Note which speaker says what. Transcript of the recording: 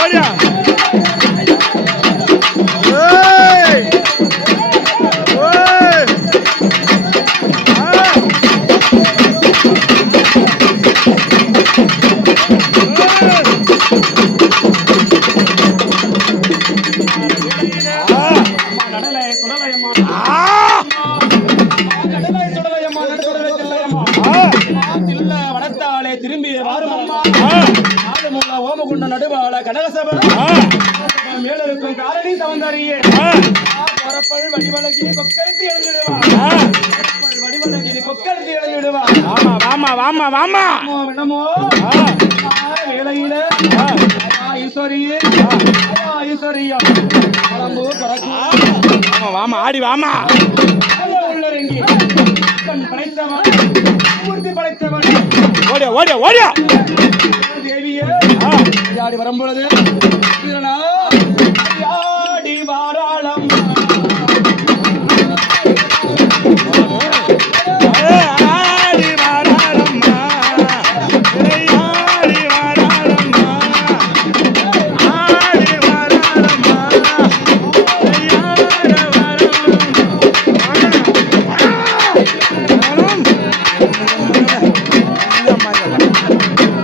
Speaker 1: ஓடியா
Speaker 2: வனத்தாலே திரும்பி வாருமம்மா.
Speaker 1: ஆ!
Speaker 2: ஆடுமுள்ள ஓமகுண்ட நடுவாள கடகசபம்
Speaker 1: ஆ!
Speaker 2: மேல இருக்கும் காரணி சவந்தரியே! பொறப்பள் வடிவழகி கொக்கருத்து எழுந்திடுவா.
Speaker 1: ஆ!
Speaker 2: பொறப்பள் வடிவழகி கொக்கருத்து எழுந்திடுவா.
Speaker 1: வாமா வாமா வாமா ஆ!
Speaker 2: ஆ, ஈஸ்வரியே. ஆ, ஈஸ்வரியா.
Speaker 1: வாமா ஆடி வாமா.
Speaker 2: உள்ளரங்கி கண் படைத்தவன் மூர்த்தி படைத்தவன்.
Speaker 1: ஓடியா ஓடியா ஓடியா.
Speaker 2: தேவியே வரும்பொழுது